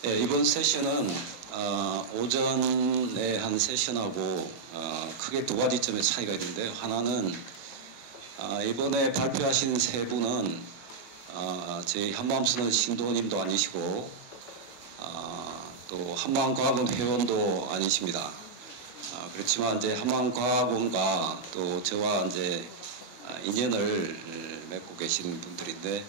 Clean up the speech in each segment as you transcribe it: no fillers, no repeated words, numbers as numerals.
네, 이번 세션은 오전에 한 세션하고 크게 두 가지 점의 차이가 있는데요. 하나는 이번에 발표하신 세 분은 저희 한마음쓰는 신도님도 아니시고 또 한마음과학원 회원도 아니십니다. 그렇지만 이제 한마음과학원과 또 저와 이제 인연을 맺고 계신 분들인데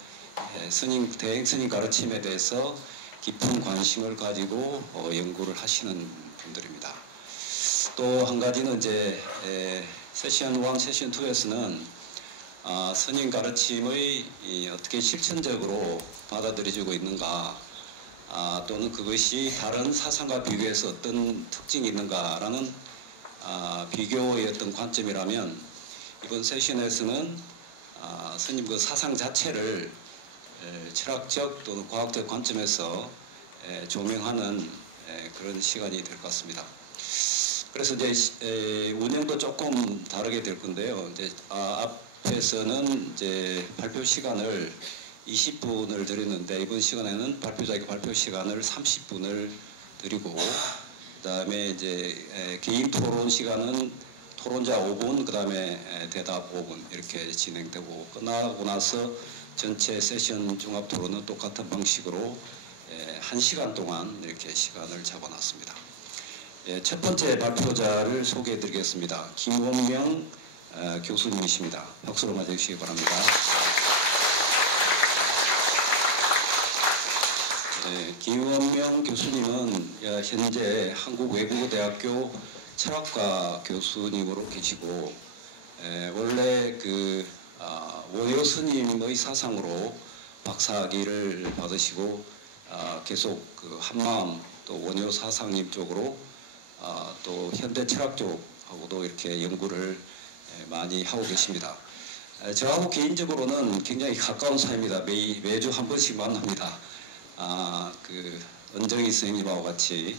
대행 스님 가르침에 대해서 깊은 관심을 가지고 연구를 하시는 분들입니다. 또 한 가지는 이제 세션 1, 세션 2에서는 스님 가르침의 어떻게 실천적으로 받아들여지고 있는가, 또는 그것이 다른 사상과 비교해서 어떤 특징이 있는가라는 비교의 어떤 관점이라면, 이번 세션에서는 스님 그 사상 자체를 철학적 또는 과학적 관점에서 조명하는 그런 시간이 될 것 같습니다. 그래서 이제 운영도 조금 다르게 될 건데요. 이제 앞에서는 이제 발표 시간을 20분을 드렸는데, 이번 시간에는 발표자에게 발표 시간을 30분을 드리고, 그다음에 이제 개인 토론 시간은 토론자 5분, 그다음에 대답 5분 이렇게 진행되고, 끝나고 나서 전체 세션 종합 토론은 똑같은 방식으로 1시간 동안 이렇게 시간을 잡아놨습니다. 첫 번째 발표자를 소개해 드리겠습니다. 김원명 교수님이십니다. 박수로 맞아 주시기 바랍니다. 김원명 교수님은 현재 한국외국어대학교 철학과 교수님으로 계시고, 원래 원효 스님의 사상으로 박사학위를 받으시고 계속 한마음 또 원효 사상님 쪽으로 또 현대 철학 쪽하고도 이렇게 연구를 많이 하고 계십니다. 저하고 개인적으로는 굉장히 가까운 사이입니다. 매주 한 번씩 만납니다. 은정희 선생님하고 같이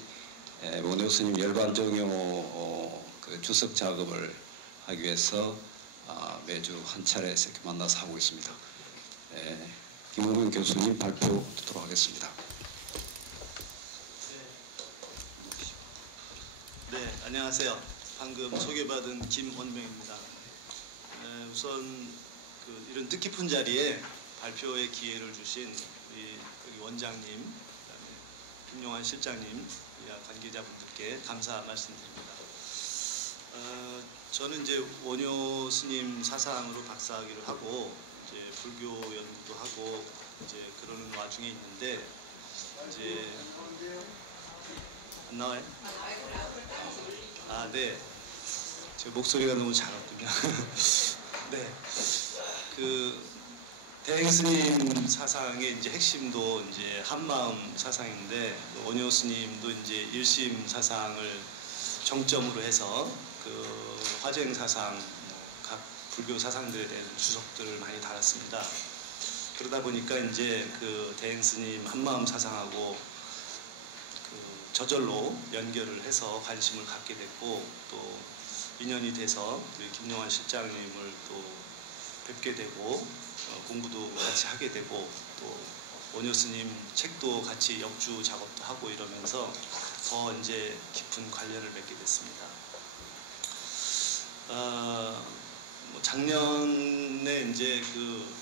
원효 스님 열반정요 주석 작업을 하기 위해서 매주 한 차례씩 이렇게 만나서 하고 있습니다. 김원명 교수님 발표 듣도록 하겠습니다. 네, 안녕하세요. 방금 소개받은 김원명입니다. 우선 이런 뜻깊은 자리에 발표의 기회를 주신 우리 여기 원장님, 그다음에 김용환 실장님, 관계자분들께 감사 말씀드립니다. 저는 이제 원효 스님 사상으로 박사학위를 하고 이제 불교 연구도 하고 이제 그러는 와중에 있는데, 이제 안 나와요? 네. 제 목소리가 너무 작았군요. 네. 대행 스님 사상의 이제 핵심도 이제 한마음 사상인데, 원효 스님도 이제 일심 사상을 정점으로 해서 화쟁 사상, 각 불교 사상들에 대한 주석들을 많이 달았습니다. 그러다 보니까 이제 대행 스님 한마음 사상하고 저절로 연결을 해서 관심을 갖게 됐고, 또 인연이 돼서 김용환 실장님을 또 뵙게 되고 공부도 같이 하게 되고, 또 원효 스님 책도 같이 역주 작업도 하고 이러면서 더 이제 깊은 관련을 맺게 됐습니다. 작년에 이제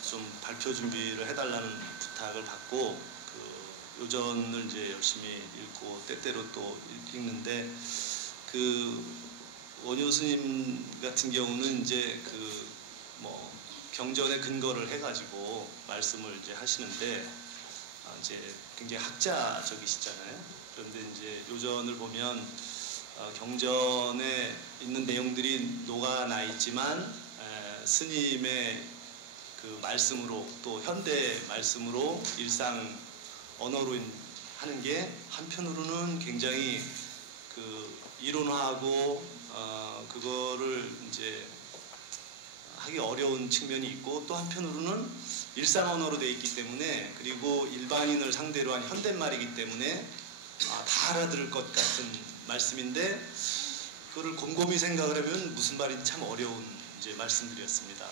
좀 발표 준비를 해달라는 부탁을 받고 요전을 이제 열심히 읽고 때때로 또 읽는데, 원효 스님 같은 경우는 이제 경전에 근거를 해가지고 말씀을 이제 하시는데, 이제 굉장히 학자적이시잖아요. 그런데 이제 요전을 보면 경전에 있는 내용들이 녹아나 있지만 스님의 말씀으로 또 현대 말씀으로 일상 언어로 하는 게 한편으로는 굉장히 이론화하고 그거를 이제 하기 어려운 측면이 있고, 또 한편으로는 일상 언어로 되어 있기 때문에, 그리고 일반인을 상대로 한 현대말이기 때문에 다 알아들을 것 같은 말씀인데, 그거를 곰곰이 생각을 하면 무슨 말인지 참 어려운 이제 말씀들이었습니다.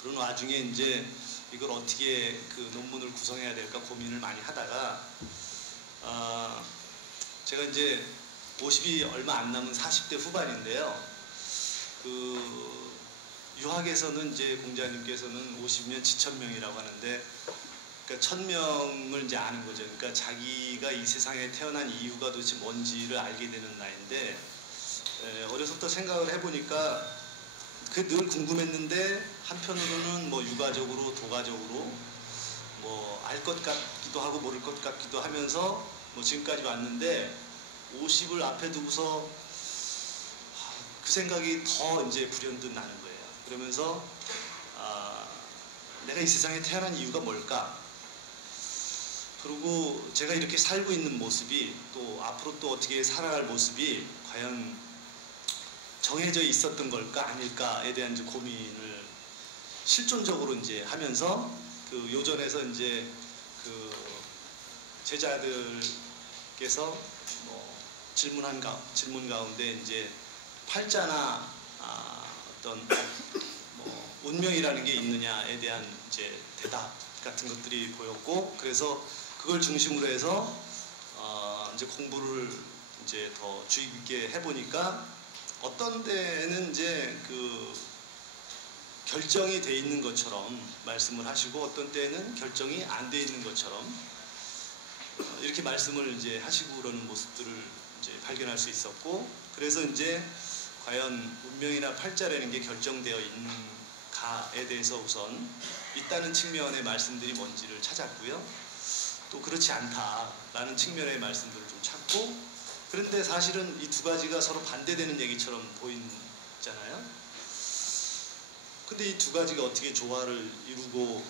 그런 와중에 이제 이걸 어떻게 논문을 구성해야 될까 고민을 많이 하다가 제가 이제 50이 얼마 안 남은 40대 후반인데요. 그 유학에서는 이제 공자님께서는 50면 지천명이라고 하는데, 그러니까 1000명을 이제 아는 거죠. 그러니까 자기가 이 세상에 태어난 이유가 도대체 뭔지를 알게 되는 나이인데, 어려서부터 생각을 해보니까 그 늘 궁금했는데 한편으로는 뭐 육아적으로 도가적으로 뭐 알 것 같기도 하고 모를 것 같기도 하면서 뭐 지금까지 왔는데 50을 앞에 두고서 그 생각이 더 이제 불현듯 나는 거예요. 그러면서 내가 이 세상에 태어난 이유가 뭘까? 그리고 제가 이렇게 살고 있는 모습이 또 앞으로 또 어떻게 살아갈 모습이 과연 정해져 있었던 걸까 아닐까에 대한 이제 고민을 실존적으로 이제 하면서 그 요전에서 이제 그 제자들께서 뭐 질문 가운데 이제 팔자나 어떤 뭐 운명이라는 게 있느냐에 대한 이제 대답 같은 것들이 보였고, 그래서 그걸 중심으로 해서 이제 공부를 이제 더 주의 깊게 해보니까 어떤 데는 이제 그 결정이 돼 있는 것처럼 말씀을 하시고 어떤 때는 결정이 안 돼 있는 것처럼 이렇게 말씀을 이제 하시고 그러는 모습들을 이제 발견할 수 있었고, 그래서 이제 과연 운명이나 팔자라는 게 결정되어 있는가에 대해서 우선 있다는 측면의 말씀들이 뭔지를 찾았고요. 또 그렇지 않다라는 측면의 말씀들을 좀 찾고, 그런데 사실은 이 두 가지가 서로 반대되는 얘기처럼 보이잖아요. 근데 이 두 가지가 어떻게 조화를 이루고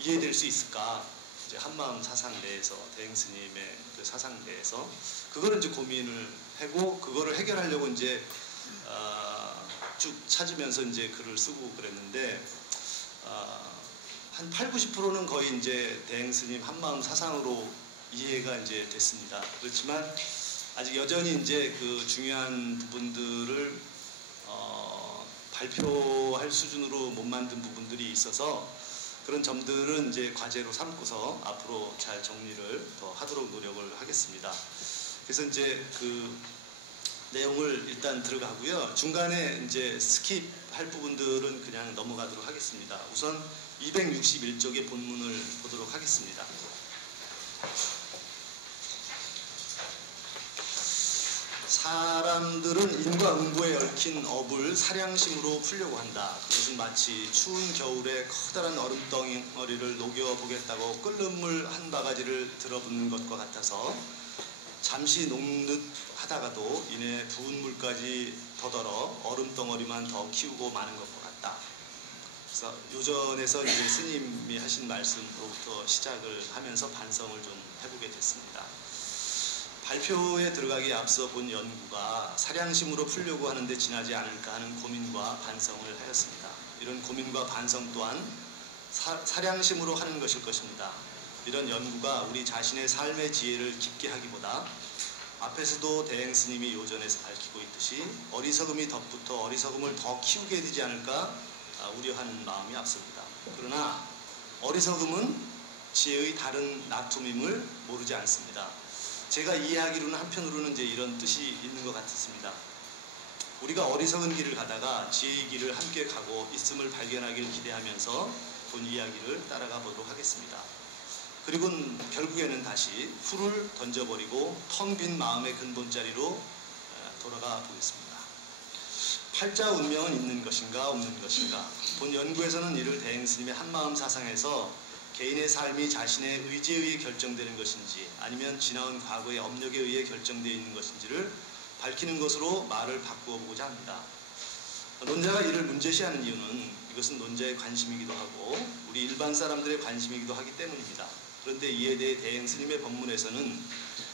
이해될 수 있을까? 이제 한마음 사상 내에서 대행스님의 그 사상 내에서 그거를 이제 고민을 하고 그거를 해결하려고 이제 쭉 찾으면서 이제 글을 쓰고 그랬는데 한 80~90%는 거의 이제 대행스님 한마음 사상으로 이해가 이제 됐습니다. 그렇지만 아직 여전히 이제 그 중요한 부분들을 발표할 수준으로 못 만든 부분들이 있어서 그런 점들은 이제 과제로 삼고서 앞으로 잘 정리를 더 하도록 노력을 하겠습니다. 그래서 이제 그 내용을 일단 들어가고요. 중간에 이제 스킵할 부분들은 그냥 넘어가도록 하겠습니다. 우선 261쪽의 본문을 보도록 하겠습니다. 사람들은 인과 응고에 얽힌 업을 사량심으로 풀려고 한다. 그것은 마치 추운 겨울에 커다란 얼음덩어리를 녹여보겠다고 끓는 물 한 바가지를 들어붓는 것과 같아서 잠시 녹듯 하다가도 이내 부은 물까지 더덜어 얼음덩어리만 더 키우고 마는 것과 같다. 그래서 요전에서 이제 스님이 하신 말씀으로부터 시작을 하면서 반성을 좀 해보게 됐습니다. 발표에 들어가기에 앞서 본 연구가 사량심으로 풀려고 하는데 지나지 않을까 하는 고민과 반성을 하였습니다. 이런 고민과 반성 또한 사량심으로 하는 것일 것입니다. 이런 연구가 우리 자신의 삶의 지혜를 깊게 하기보다 앞에서도 대행스님이 요전에서 밝히고 있듯이 어리석음이 덧붙어 어리석음을 더 키우게 되지 않을까 우려하는 마음이 앞섭니다. 그러나 어리석음은 지혜의 다른 나툼임을 모르지 않습니다. 제가 이해하기로는 한편으로는 이제 이런 뜻이 있는 것 같습니다. 우리가 어리석은 길을 가다가 지혜의 길을 함께 가고 있음을 발견하기를 기대하면서 본 이야기를 따라가 보도록 하겠습니다. 그리고 결국에는 다시 풀을 던져버리고 텅 빈 마음의 근본자리로 돌아가 보겠습니다. 팔자 운명은 있는 것인가 없는 것인가? 본 연구에서는 이를 대행스님의 한마음 사상에서 개인의 삶이 자신의 의지에 의해 결정되는 것인지 아니면 지나온 과거의 업력에 의해 결정되어 있는 것인지를 밝히는 것으로 말을 바꾸어 보고자 합니다. 논자가 이를 문제시하는 이유는 이것은 논자의 관심이기도 하고 우리 일반 사람들의 관심이기도 하기 때문입니다. 그런데 이에 대해 대행스님의 법문에서는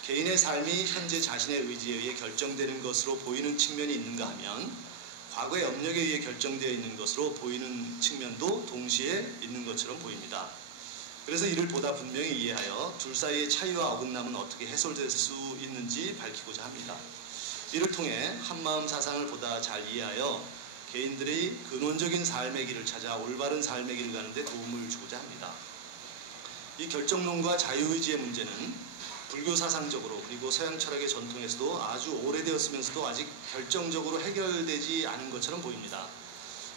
개인의 삶이 현재 자신의 의지에 의해 결정되는 것으로 보이는 측면이 있는가 하면 과거의 업력에 의해 결정되어 있는 것으로 보이는 측면도 동시에 있는 것처럼 보입니다. 그래서 이를 보다 분명히 이해하여 둘 사이의 차이와 어긋남은 어떻게 해소될 수 있는지 밝히고자 합니다. 이를 통해 한마음 사상을 보다 잘 이해하여 개인들의 근원적인 삶의 길을 찾아 올바른 삶의 길을 가는 데 도움을 주고자 합니다. 이 결정론과 자유의지의 문제는 불교 사상적으로 그리고 서양 철학의 전통에서도 아주 오래되었으면서도 아직 결정적으로 해결되지 않은 것처럼 보입니다.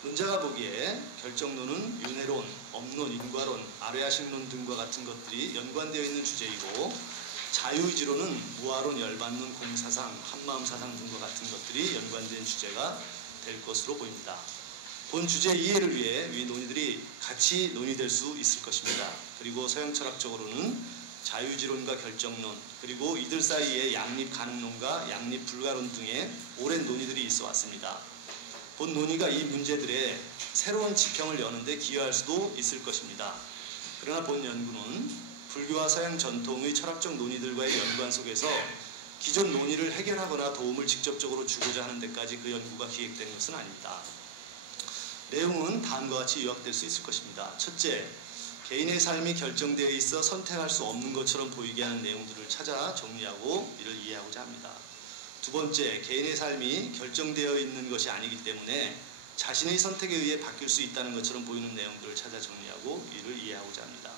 논자가 보기에 결정론은 윤회론, 업론, 인과론, 아뢰아식론 등과 같은 것들이 연관되어 있는 주제이고 자유의지론은 무아론, 열반론, 공사상, 한마음사상 등과 같은 것들이 연관된 주제가 될 것으로 보입니다. 본 주제 이해를 위해 위 논의들이 같이 논의될 수 있을 것입니다. 그리고 서양 철학적으로는 자유지론과 결정론, 그리고 이들 사이에 양립가능론과 양립불가론 등의 오랜 논의들이 있어 왔습니다. 본 논의가 이 문제들의 새로운 지평을 여는데 기여할 수도 있을 것입니다. 그러나 본 연구는 불교와 서양 전통의 철학적 논의들과의 연관 속에서 기존 논의를 해결하거나 도움을 직접적으로 주고자 하는 데까지 그 연구가 기획된 것은 아닙니다. 내용은 다음과 같이 요약될 수 있을 것입니다. 첫째, 개인의 삶이 결정되어 있어 선택할 수 없는 것처럼 보이게 하는 내용들을 찾아 정리하고 이를 이해하고자 합니다. 두 번째, 개인의 삶이 결정되어 있는 것이 아니기 때문에 자신의 선택에 의해 바뀔 수 있다는 것처럼 보이는 내용들을 찾아 정리하고 이를 이해하고자 합니다.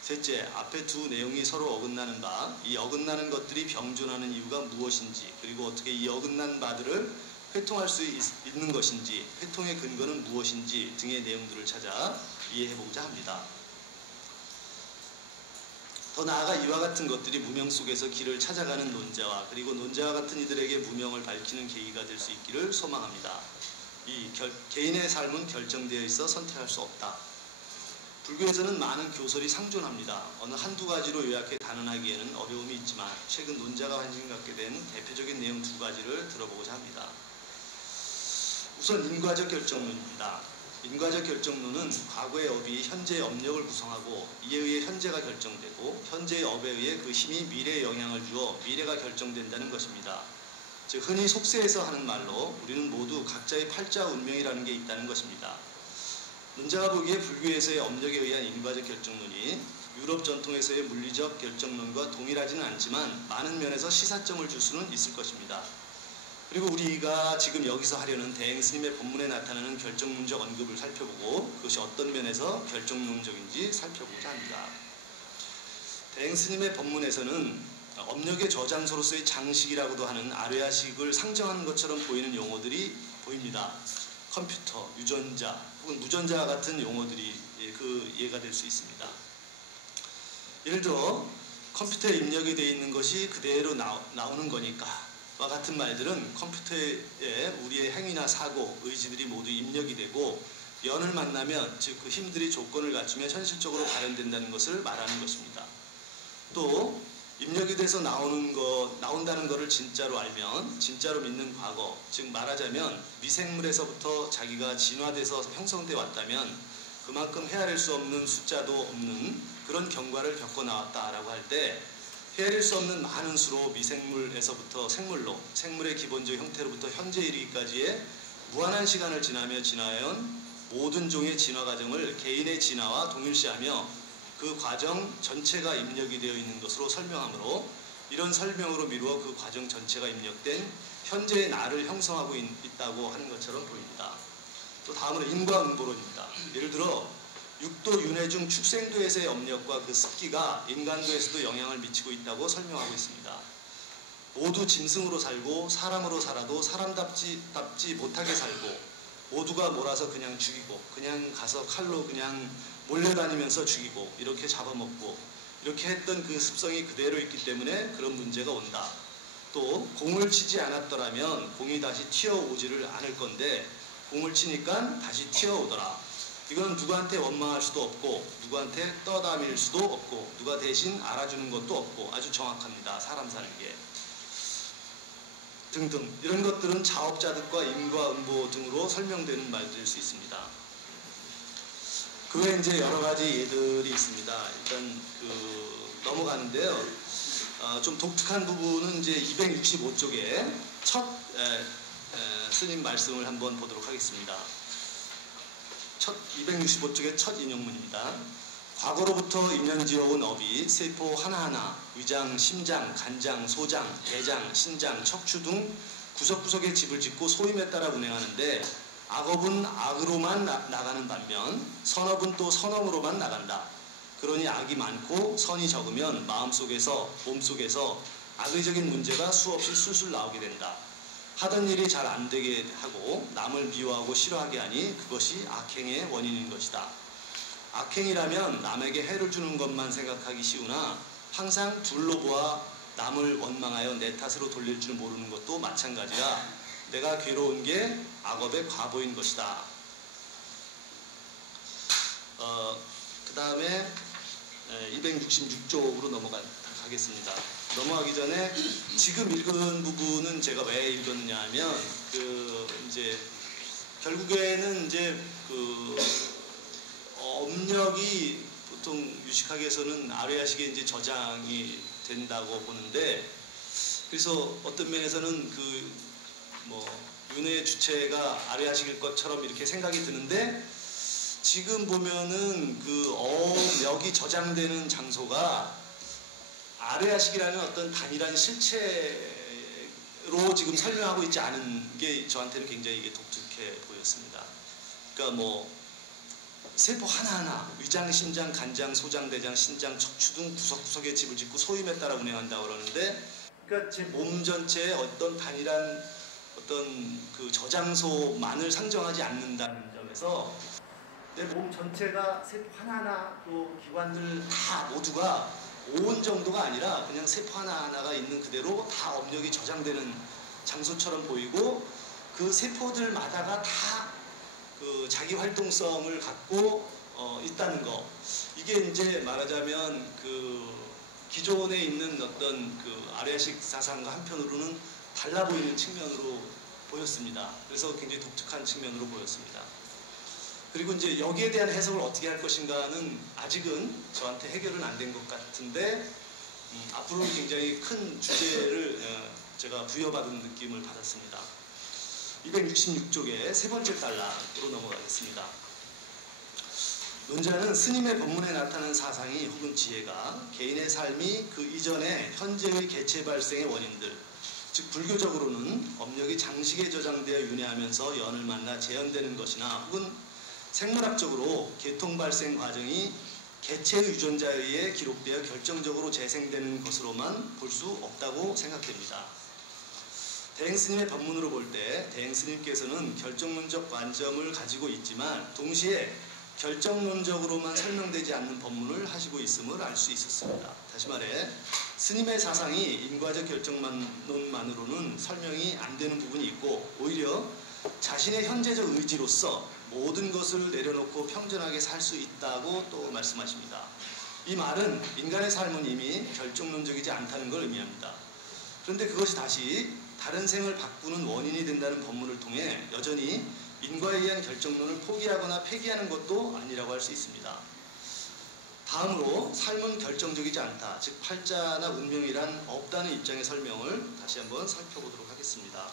셋째, 앞에 두 내용이 서로 어긋나는 바, 이 어긋나는 것들이 병존하는 이유가 무엇인지, 그리고 어떻게 이 어긋난 바들을 회통할 수 있는 것인지, 회통의 근거는 무엇인지 등의 내용들을 찾아 이해해보고자 합니다. 더 나아가 이와 같은 것들이 무명 속에서 길을 찾아가는 논자와 그리고 논자와 같은 이들에게 무명을 밝히는 계기가 될 수 있기를 소망합니다. 개인의 삶은 결정되어 있어 선택할 수 없다. 불교에서는 많은 교설이 상존합니다. 어느 한두 가지로 요약해 단언하기에는 어려움이 있지만 최근 논자가 관심 갖게 된 대표적인 내용 두 가지를 들어보고자 합니다. 우선 인과적 결정론입니다. 인과적 결정론은 과거의 업이 현재의 업력을 구성하고 이에 의해 현재가 결정되고 현재의 업에 의해 그 힘이 미래에 영향을 주어 미래가 결정된다는 것입니다. 즉 흔히 속세에서 하는 말로 우리는 모두 각자의 팔자 운명이라는 게 있다는 것입니다. 논자가 보기에 불교에서의 업력에 의한 인과적 결정론이 유럽 전통에서의 물리적 결정론과 동일하지는 않지만 많은 면에서 시사점을 줄 수는 있을 것입니다. 그리고 우리가 지금 여기서 하려는 대행스님의 본문에 나타나는 결정론적 언급을 살펴보고 그것이 어떤 면에서 결정론적인지 살펴보자 합니다. 대행스님의 본문에서는 업력의 저장소로서의 장식이라고도 하는 아뢰아식을 상정하는 것처럼 보이는 용어들이 보입니다. 컴퓨터, 유전자, 혹은 무전자 같은 용어들이 이해가 될 수 있습니다. 예를 들어 컴퓨터에 입력이 되어 있는 것이 그대로 나오는 거니까 와 같은 말들은 컴퓨터에 우리의 행위나 사고, 의지들이 모두 입력이 되고 연을 만나면 즉 그 힘들이 조건을 갖추면 현실적으로 발현된다는 것을 말하는 것입니다. 또 입력이 돼서 나온다는 것을 진짜로 알면 진짜로 믿는 과거, 즉 말하자면 미생물에서부터 자기가 진화돼서 형성돼 왔다면 그만큼 헤아릴 수 없는 숫자도 없는 그런 경과를 겪어 나왔다라고 할 때 헤아릴 수 없는 많은 수로 미생물에서부터 생물로, 생물의 기본적 형태로부터 현재 이르기까지의 무한한 시간을 지나온 모든 종의 진화 과정을 개인의 진화와 동일시하며 그 과정 전체가 입력이 되어 있는 것으로 설명하므로 이런 설명으로 미루어 그 과정 전체가 입력된 현재의 나를 형성하고 있다고 하는 것처럼 보입니다. 또 다음으로 인과응보론입니다. 예를 들어 육도 윤회 중 축생도에서의 업력과 그 습기가 인간도에서도 영향을 미치고 있다고 설명하고 있습니다. 모두 짐승으로 살고 사람으로 살아도 사람답지 못하게 살고 모두가 몰아서 그냥 죽이고 그냥 가서 칼로 그냥 몰려다니면서 죽이고 이렇게 잡아먹고 이렇게 했던 그 습성이 그대로 있기 때문에 그런 문제가 온다. 또 공을 치지 않았더라면 공이 다시 튀어오지를 않을 건데 공을 치니까 다시 튀어오더라. 이건 누구한테 원망할 수도 없고 누구한테 떠담일 수도 없고 누가 대신 알아주는 것도 없고 아주 정확합니다. 사람 사는 게. 등등 이런 것들은 자업자득과 인과응보 등으로 설명되는 말들일 수 있습니다. 그 외에 이제 여러 가지 예들이 있습니다. 일단 넘어가는데요. 좀 독특한 부분은 이제 265쪽에 첫 스님 말씀을 한번 보도록 하겠습니다. 265쪽의 첫 인용문입니다. 과거로부터 인연지어온 업이 세포 하나하나, 위장, 심장, 간장, 소장, 대장, 신장, 척추 등 구석구석에 집을 짓고 소임에 따라 운행하는데 악업은 악으로만 나가는 반면 선업은 또 선업으로만 나간다. 그러니 악이 많고 선이 적으면 마음속에서 몸속에서 악의적인 문제가 수없이 술술 나오게 된다. 하던 일이 잘 안 되게 하고 남을 미워하고 싫어하게 하니 그것이 악행의 원인인 것이다. 악행이라면 남에게 해를 주는 것만 생각하기 쉬우나 항상 둘로 보아 남을 원망하여 내 탓으로 돌릴 줄 모르는 것도 마찬가지라 내가 괴로운 게 악업의 과보인 것이다. 그 다음에 266쪽으로 넘어가겠습니다. 넘어가기 전에 지금 읽은 부분은 제가 왜 읽었느냐 하면 이제 결국에는 이제 업력이 보통 유식학에서는 아뢰야식에 이제 저장이 된다고 보는데, 그래서 어떤 면에서는 윤회의 주체가 아뢰야식일 것처럼 이렇게 생각이 드는데, 지금 보면은 어력이 저장되는 장소가 아뢰야식이라는 어떤 단일한 실체로 지금 설명하고 있지 않은 게 저한테는 굉장히 이게 독특해 보였습니다. 그러니까 세포 하나하나 위장, 심장, 간장, 소장, 대장, 신장, 척추 등 구석구석에 집을 짓고 소임에 따라 운행한다고 그러는데, 그러니까 제 몸 전체에 어떤 단일한 어떤 저장소만을 상정하지 않는다는 점에서 내 몸 전체가 세포 하나하나 또 기관들 다 모두가 온 정도가 아니라 그냥 세포 하나하나가 있는 그대로 다 업력이 저장되는 장소처럼 보이고, 그 세포들마다가 다 자기 활동성을 갖고 있다는 거. 이게 이제 말하자면 기존에 있는 어떤 아뢰야식 사상과 한편으로는 달라 보이는 측면으로 보였습니다. 그래서 굉장히 독특한 측면으로 보였습니다. 그리고 이제 여기에 대한 해석을 어떻게 할 것인가는 아직은 저한테 해결은 안 된 것 같은데, 앞으로는 굉장히 큰 주제를 제가 부여받은 느낌을 받았습니다. 266쪽의 세 번째 단락으로 넘어가겠습니다. 논자는 스님의 법문에 나타난 사상이 혹은 지혜가 개인의 삶이 그 이전에 현재의 개체 발생의 원인들, 즉 불교적으로는 업력이 장식에 저장되어 윤회하면서 연을 만나 재현되는 것이나, 혹은 생물학적으로 개통 발생 과정이 개체의 유전자에 의해 기록되어 결정적으로 재생되는 것으로만 볼 수 없다고 생각됩니다. 대행스님의 법문으로 볼 때 대행스님께서는 결정론적 관점을 가지고 있지만 동시에 결정론적으로만 설명되지 않는 법문을 하시고 있음을 알 수 있었습니다. 다시 말해 스님의 사상이 인과적 결정론만으로는 설명이 안 되는 부분이 있고, 오히려 자신의 현재적 의지로서 모든 것을 내려놓고 평전하게 살 수 있다고 또 말씀하십니다. 이 말은 인간의 삶은 이미 결정론적이지 않다는 걸 의미합니다. 그런데 그것이 다시 다른 생을 바꾸는 원인이 된다는 법문을 통해 여전히 인과에 의한 결정론을 포기하거나 폐기하는 것도 아니라고 할 수 있습니다. 다음으로 삶은 결정적이지 않다, 즉 팔자나 운명이란 없다는 입장의 설명을 다시 한번 살펴보도록 하겠습니다.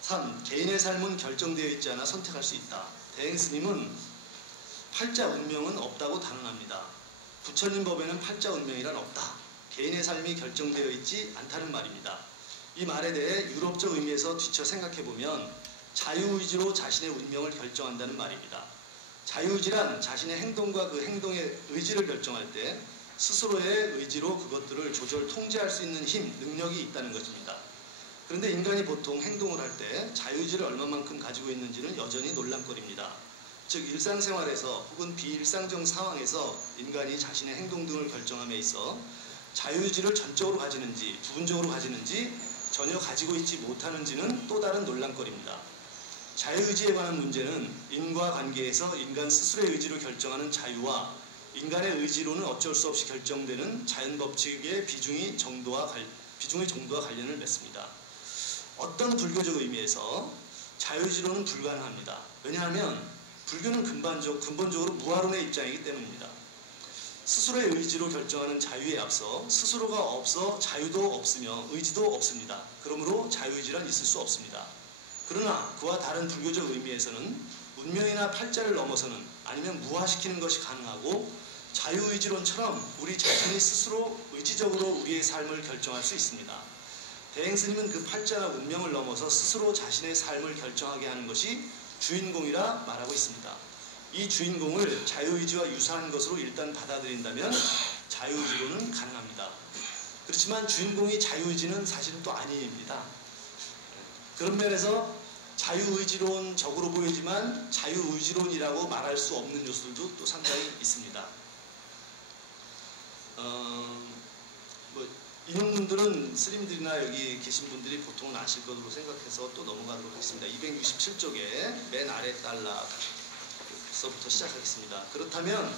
3. 개인의 삶은 결정되어 있지 않아 선택할 수 있다. 대행스님은 팔자 운명은 없다고 단언합니다. 부처님 법에는 팔자 운명이란 없다, 개인의 삶이 결정되어 있지 않다는 말입니다. 이 말에 대해 유럽적 의미에서 뒤쳐 생각해보면 자유의지로 자신의 운명을 결정한다는 말입니다. 자유의지란 자신의 행동과 그 행동의 의지를 결정할 때 스스로의 의지로 그것들을 조절 통제할 수 있는 힘, 능력이 있다는 것입니다. 그런데 인간이 보통 행동을 할 때 자유의지를 얼마만큼 가지고 있는지는 여전히 논란거리입니다. 즉 일상생활에서 혹은 비일상적 상황에서 인간이 자신의 행동 등을 결정함에 있어 자유의지를 전적으로 가지는지 부분적으로 가지는지 전혀 가지고 있지 못하는지는 또 다른 논란거리입니다. 자유의지에 관한 문제는 인과관계에서 인간 스스로의 의지로 결정하는 자유와 인간의 의지로는 어쩔 수 없이 결정되는 자연법칙의 비중의 정도와 관련을 맺습니다. 어떤 불교적 의미에서 자유의지로는 불가능합니다. 왜냐하면 불교는 근본적으로 무아론의 입장이기 때문입니다. 스스로의 의지로 결정하는 자유에 앞서 스스로가 없어 자유도 없으며 의지도 없습니다. 그러므로 자유의지란 있을 수 없습니다. 그러나 그와 다른 불교적 의미에서는 운명이나 팔자를 넘어서는, 아니면 무화시키는 것이 가능하고 자유의지론처럼 우리 자신이 스스로 의지적으로 우리의 삶을 결정할 수 있습니다. 대행스님은 그 팔자나 운명을 넘어서 스스로 자신의 삶을 결정하게 하는 것이 주인공이라 말하고 있습니다. 이 주인공을 자유의지와 유사한 것으로 일단 받아들인다면 자유의지로는 가능합니다. 그렇지만 주인공이 자유의지는 사실은 또 아닙니다. 그런 면에서 자유의지론적으로 보이지만 자유의지론이라고 말할 수 없는 요소들도 또 상당히 있습니다. 이런 분들은 스님들이나 여기 계신 분들이 보통은 아실 것으로 생각해서 또 넘어가도록 하겠습니다. 267쪽에 맨 아래 달라서부터 시작하겠습니다. 그렇다면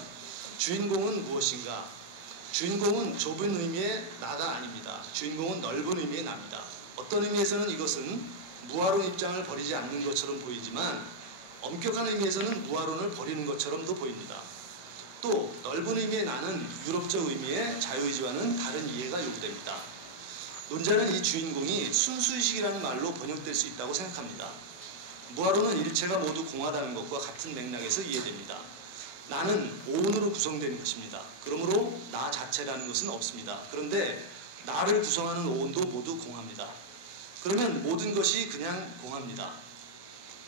주인공은 무엇인가? 주인공은 좁은 의미의 나가 아닙니다. 주인공은 넓은 의미의 나입니다. 어떤 의미에서는 이것은 무아론 입장을 버리지 않는 것처럼 보이지만 엄격한 의미에서는 무아론을 버리는 것처럼도 보입니다. 또 넓은 의미의 나는 유럽적 의미의 자유의지와는 다른 이해가 요구됩니다. 논자는 이 주인공이 순수의식이라는 말로 번역될 수 있다고 생각합니다. 무아론은 일체가 모두 공하다는 것과 같은 맥락에서 이해됩니다. 나는 오온으로 구성된 것입니다. 그러므로 나 자체라는 것은 없습니다. 그런데 나를 구성하는 오온도 모두 공합니다. 그러면 모든 것이 그냥 공합니다.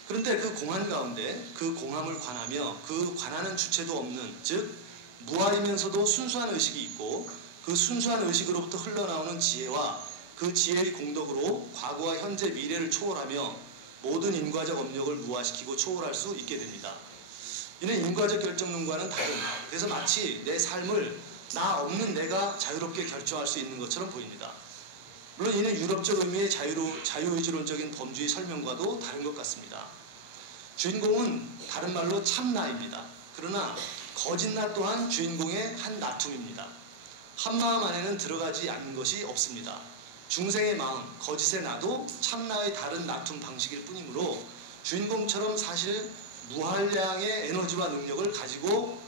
그런데 그 공한 가운데 그 공함을 관하며 그 관하는 주체도 없는, 즉 무아이면서도 순수한 의식이 있고 그 순수한 의식으로부터 흘러나오는 지혜와 그 지혜의 공덕으로 과거와 현재 미래를 초월하며 모든 인과적 업력을 무아시키고 초월할 수 있게 됩니다. 이는 인과적 결정론과는 다른, 그래서 마치 내 삶을 나 없는 내가 자유롭게 결정할 수 있는 것처럼 보입니다. 물론 이는 유럽적 의미의 자유의지론적인 범주의 설명과도 다른 것 같습니다. 주인공은 다른 말로 참나입니다. 그러나 거짓나 또한 주인공의 한 나툼입니다. 한 마음 안에는 들어가지 않는 것이 없습니다. 중생의 마음, 거짓의 나도 참나의 다른 나툼 방식일 뿐이므로 주인공처럼 사실 무한량의 에너지와 능력을 가지고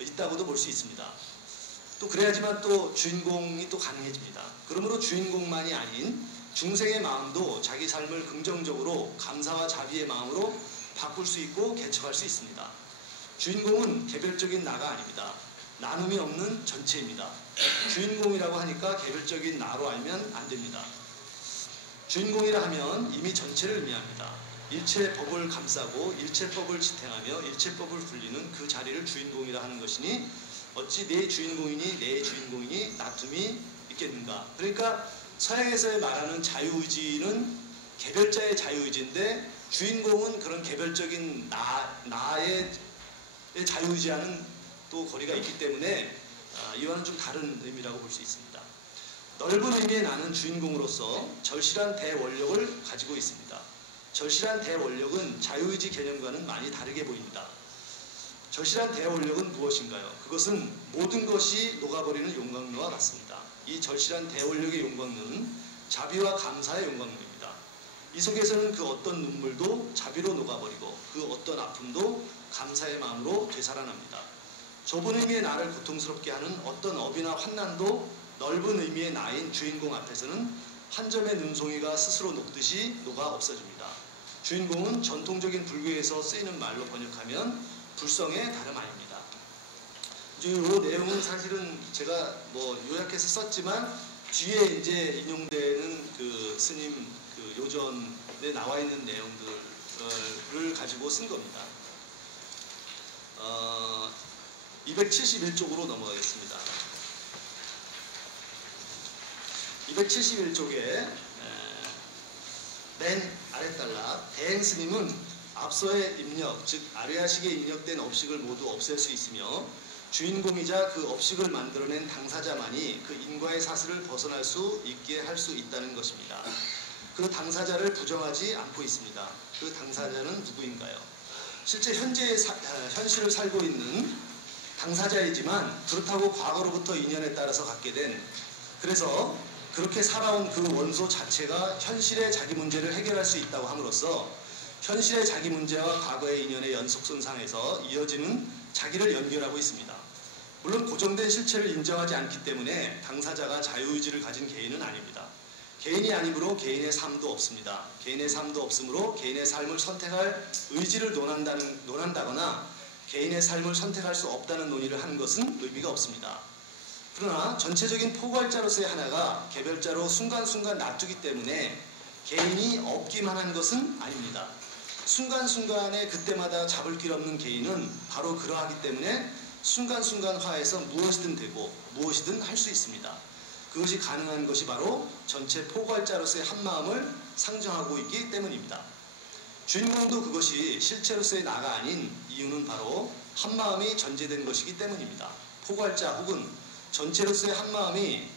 있다고도 볼 수 있습니다. 또 그래야지만 또 주인공이 또 가능해집니다. 그러므로 주인공만이 아닌 중생의 마음도 자기 삶을 긍정적으로 감사와 자비의 마음으로 바꿀 수 있고 개척할 수 있습니다. 주인공은 개별적인 나가 아닙니다. 나눔이 없는 전체입니다. 주인공이라고 하니까 개별적인 나로 알면 안 됩니다. 주인공이라 하면 이미 전체를 의미합니다. 일체법을 감싸고 일체법을 지탱하며 일체법을 불리는 그 자리를 주인공이라 하는 것이니 어찌 내 주인공이니 내 주인공이니 나툼이 있겠는가. 그러니까 서양에서 말하는 자유의지는 개별자의 자유의지인데 주인공은 그런 개별적인 나의 자유의지와는 또 거리가 있기 때문에 이와는 좀 다른 의미라고 볼 수 있습니다. 넓은 의미의 나는 주인공으로서 절실한 대원력을 가지고 있습니다. 절실한 대원력은 자유의지 개념과는 많이 다르게 보입니다. 절실한 대원력은 무엇인가요? 그것은 모든 것이 녹아버리는 용광로와 같습니다. 이 절실한 대원력의 용광로는 자비와 감사의 용광로입니다. 이 속에서는 그 어떤 눈물도 자비로 녹아버리고 그 어떤 아픔도 감사의 마음으로 되살아납니다. 좁은 의미의 나를 고통스럽게 하는 어떤 업이나 환난도 넓은 의미의 나인 주인공 앞에서는 한 점의 눈송이가 스스로 녹듯이 녹아 없어집니다. 주인공은 전통적인 불교에서 쓰이는 말로 번역하면 불성의 다름 아닙니다. 이 내용은 사실은 제가 요약해서 썼지만 뒤에 이제 인용되는 그 스님 그 요전에 나와 있는 내용들을 가지고 쓴 겁니다. 271쪽으로 넘어가겠습니다. 271쪽에 맨 아랫달라 대행스님은 앞서의 입력, 즉 아르야식에 입력된 업식을 모두 없앨 수 있으며 주인공이자 그 업식을 만들어낸 당사자만이 그 인과의 사슬을 벗어날 수 있게 할 수 있다는 것입니다. 그 당사자를 부정하지 않고 있습니다. 그 당사자는 누구인가요? 실제 현실을 살고 있는 당사자이지만 그렇다고 과거로부터 인연에 따라서 갖게 된, 그래서 그렇게 살아온 그 원소 자체가 현실의 자기 문제를 해결할 수 있다고 함으로써 현실의 자기 문제와 과거의 인연의 연속선상에서 이어지는 자기를 연결하고 있습니다. 물론 고정된 실체를 인정하지 않기 때문에 당사자가 자유의지를 가진 개인은 아닙니다. 개인이 아니므로 개인의 삶도 없습니다. 개인의 삶도 없으므로 개인의 삶을 선택할 의지를 논한다거나 개인의 삶을 선택할 수 없다는 논의를 하는 것은 의미가 없습니다. 그러나 전체적인 포괄자로서의 하나가 개별자로 순간순간 놔두기 때문에 개인이 없기만 한 것은 아닙니다. 순간순간에 그때마다 잡을 길 없는 개인은 바로 그러하기 때문에 순간순간 화에서 무엇이든 되고 무엇이든 할 수 있습니다. 그것이 가능한 것이 바로 전체 포괄자로서의 한마음을 상정하고 있기 때문입니다. 주인공도 그것이 실체로서의 나가 아닌 이유는 바로 한마음이 전제된 것이기 때문입니다. 포괄자 혹은 전체로서의 한마음이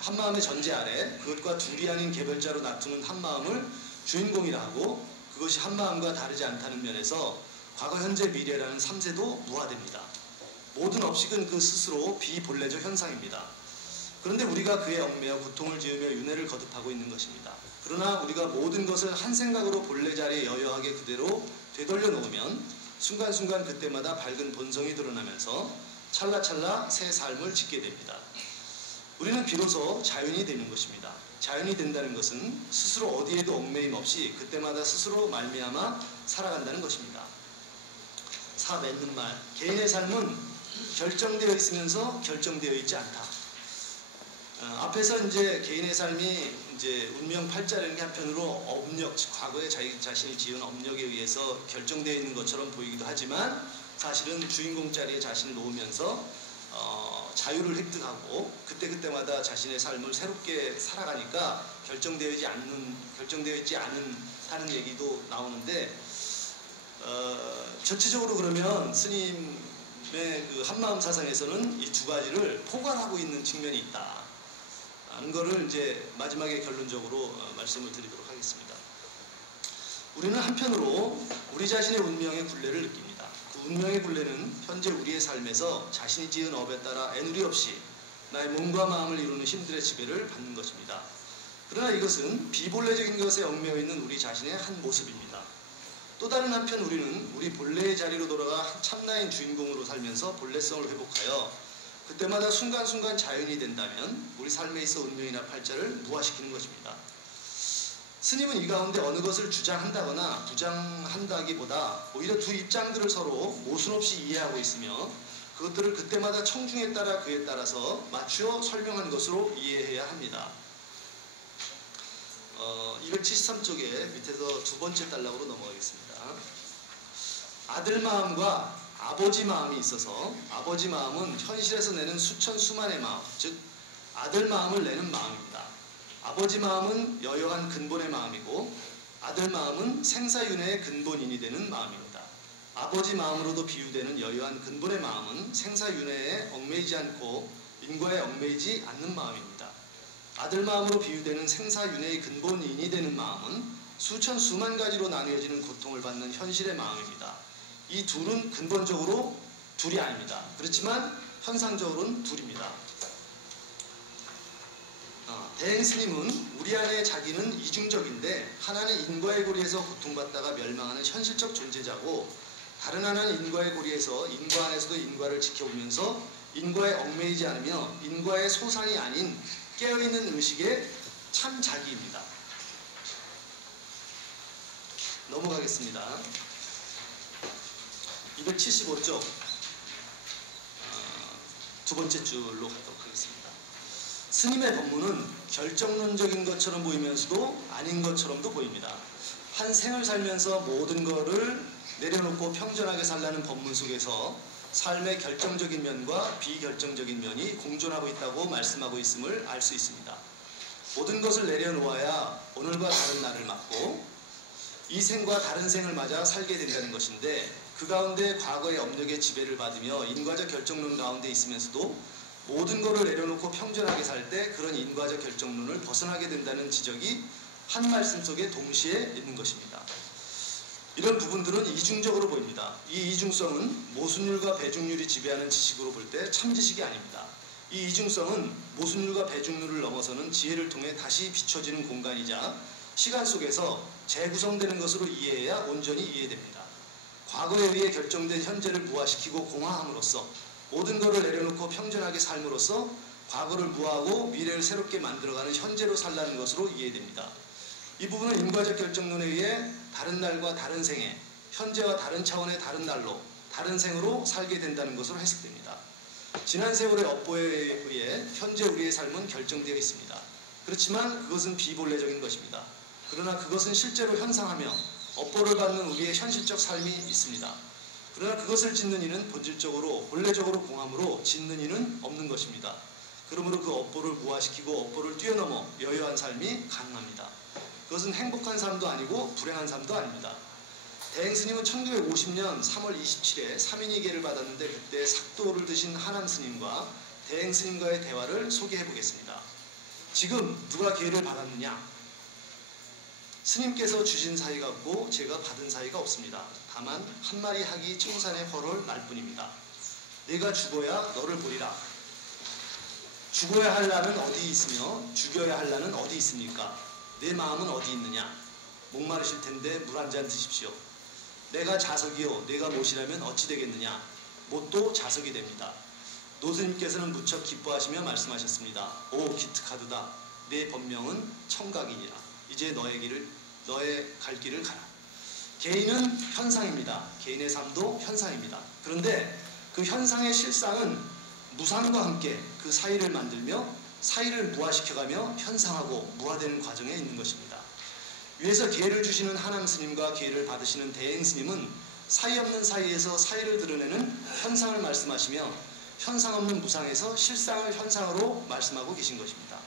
한마음의 전제 아래 그것과 둘이 아닌 개별자로 나투는 한마음을 주인공이라 하고, 그것이 한마음과 다르지 않다는 면에서 과거, 현재, 미래라는 3세도 무화됩니다. 모든 업식은 그 스스로 비본래적 현상입니다. 그런데 우리가 그에 얽매여 고통을 지으며 윤회를 거듭하고 있는 것입니다. 그러나 우리가 모든 것을 한 생각으로 본래 자리에 여여하게 그대로 되돌려 놓으면 순간순간 그때마다 밝은 본성이 드러나면서 찰나찰나 새 삶을 짓게 됩니다. 우리는 비로소 자연이 되는 것입니다. 자연이 된다는 것은 스스로 어디에도 얽매임 없이 그때마다 스스로 말미암아 살아간다는 것입니다. 사 맺는 말, 개인의 삶은 결정되어 있으면서 결정되어 있지 않다. 앞에서 이제 개인의 삶이 이제 운명 팔자라는 게 한편으로 업력, 과거에 자기 자신이 지은 업력에 의해서 결정되어 있는 것처럼 보이기도 하지만, 사실은 주인공 자리에 자신을 놓으면서 자유를 획득하고 그때그때마다 자신의 삶을 새롭게 살아가니까 결정되어 있지 않다는 얘기도 나오는데, 전체적으로 그러면 스님의 그 한마음 사상에서는 이 두 가지를 포괄하고 있는 측면이 있다 하는 거를 이제 마지막에 결론적으로 말씀을 드리도록 하겠습니다. 우리는 한편으로 우리 자신의 운명의 굴레를 느낍니다. 그 운명의 굴레는 현재 우리의 삶에서 자신이 지은 업에 따라 애누리 없이 나의 몸과 마음을 이루는 힘들의 지배를 받는 것입니다. 그러나 이것은 비본래적인 것에 얽매여 있는 우리 자신의 한 모습입니다. 또 다른 한편 우리는 우리 본래의 자리로 돌아가 참나인 주인공으로 살면서 본래성을 회복하여 그때마다 순간순간 자연이 된다면 우리 삶에 있어 운명이나 팔자를 무화시키는 것입니다. 스님은 이 가운데 어느 것을 주장한다거나 부장한다기보다 오히려 두 입장들을 서로 모순 없이 이해하고 있으며 그것들을 그때마다 청중에 따라 그에 따라서 맞추어 설명한 것으로 이해해야 합니다. 273쪽에 밑에서 두 번째 단락으로 넘어가겠습니다. 아들 마음과 아버지 마음이 있어서 아버지 마음은 현실에서 내는 수천 수만의 마음, 즉 아들 마음을 내는 마음입니다. 아버지 마음은 여여한 근본의 마음이고 아들 마음은 생사윤회의 근본인이 되는 마음입니다. 아버지 마음으로도 비유되는 여여한 근본의 마음은 생사윤회에 얽매이지 않고 인과에 얽매이지 않는 마음입니다. 아들 마음으로 비유되는 생사윤회의 근본인이 되는 마음은 수천 수만 가지로 나뉘어지는 고통을 받는 현실의 마음입니다. 이 둘은 근본적으로 둘이 아닙니다. 그렇지만 현상적으로는 둘입니다. 대행 스님은 우리 안에 자기는 이중적인데 하나는 인과의 고리에서 고통받다가 멸망하는 현실적 존재자고 다른 하나는 인과의 고리에서 인과 안에서도 인과를 지켜보면서 인과에 얽매이지 않으며 인과의 소산이 아닌 깨어있는 의식의 참 자기입니다. 넘어가겠습니다. 275쪽 두 번째 줄로 가도록 하겠습니다. 스님의 법문은 결정론적인 것처럼 보이면서도 아닌 것처럼도 보입니다. 한 생을 살면서 모든 것을 내려놓고 평전하게 살라는 법문 속에서 삶의 결정적인 면과 비결정적인 면이 공존하고 있다고 말씀하고 있음을 알 수 있습니다. 모든 것을 내려놓아야 오늘과 다른 날을 맞고 이 생과 다른 생을 맞아 살게 된다는 것인데, 그 가운데 과거의 업력의 지배를 받으며 인과적 결정론 가운데 있으면서도 모든 것을 내려놓고 평전하게 살 때 그런 인과적 결정론을 벗어나게 된다는 지적이 한 말씀 속에 동시에 있는 것입니다. 이런 부분들은 이중적으로 보입니다. 이 이중성은 모순율과 배중률이 지배하는 지식으로 볼 때 참지식이 아닙니다. 이 이중성은 모순율과 배중률을 넘어서는 지혜를 통해 다시 비춰지는 공간이자 시간 속에서 재구성되는 것으로 이해해야 온전히 이해됩니다. 과거에 의해 결정된 현재를 무화시키고 공화함으로써 모든 것을 내려놓고 평전하게 삶으로써 과거를 무화하고 미래를 새롭게 만들어가는 현재로 살라는 것으로 이해됩니다. 이 부분은 인과적 결정론에 의해 다른 날과 다른 생에 현재와 다른 차원의 다른 날로 다른 생으로 살게 된다는 것으로 해석됩니다. 지난 세월의 업보에 의해 현재 우리의 삶은 결정되어 있습니다. 그렇지만 그것은 비본래적인 것입니다. 그러나 그것은 실제로 현상하며 업보를 받는 우리의 현실적 삶이 있습니다. 그러나 그것을 짓는 이는 본질적으로 본래적으로 공함으로 짓는 이는 없는 것입니다. 그러므로 그 업보를 무화시키고 업보를 뛰어넘어 여유한 삶이 가능합니다. 그것은 행복한 삶도 아니고 불행한 삶도 아닙니다. 대행스님은 1950년 3월 27일에 3인이 계를 받았는데 그때 삭도를 드신 하남스님과 대행스님과의 대화를 소개해 보겠습니다. 지금 누가 계를 받았느냐? 스님께서 주신 사이 같고 제가 받은 사이가 없습니다. 다만 한 마리 학이 청산의 헐을 날 뿐입니다. 내가 죽어야 너를 보리라. 죽어야 할 나는 어디 있으며 죽여야 할 나는 어디 있습니까? 내 마음은 어디 있느냐? 목마르실 텐데 물 한 잔 드십시오. 내가 자석이요 내가 못이라면 어찌 되겠느냐? 못도 자석이 됩니다. 노스님께서는 무척 기뻐하시며 말씀하셨습니다. 오 기특하도다. 내 법명은 청각이니라. 이제 너의 갈 길을 가라. 개인은 현상입니다. 개인의 삶도 현상입니다. 그런데 그 현상의 실상은 무상과 함께 그 사이를 만들며 사이를 무화시켜가며 현상하고 무화되는 과정에 있는 것입니다. 위에서 기회를 주시는 하남스님과 기회를 받으시는 대행스님은 사이 없는 사이에서 사이를 드러내는 현상을 말씀하시며 현상 없는 무상에서 실상을 현상으로 말씀하고 계신 것입니다.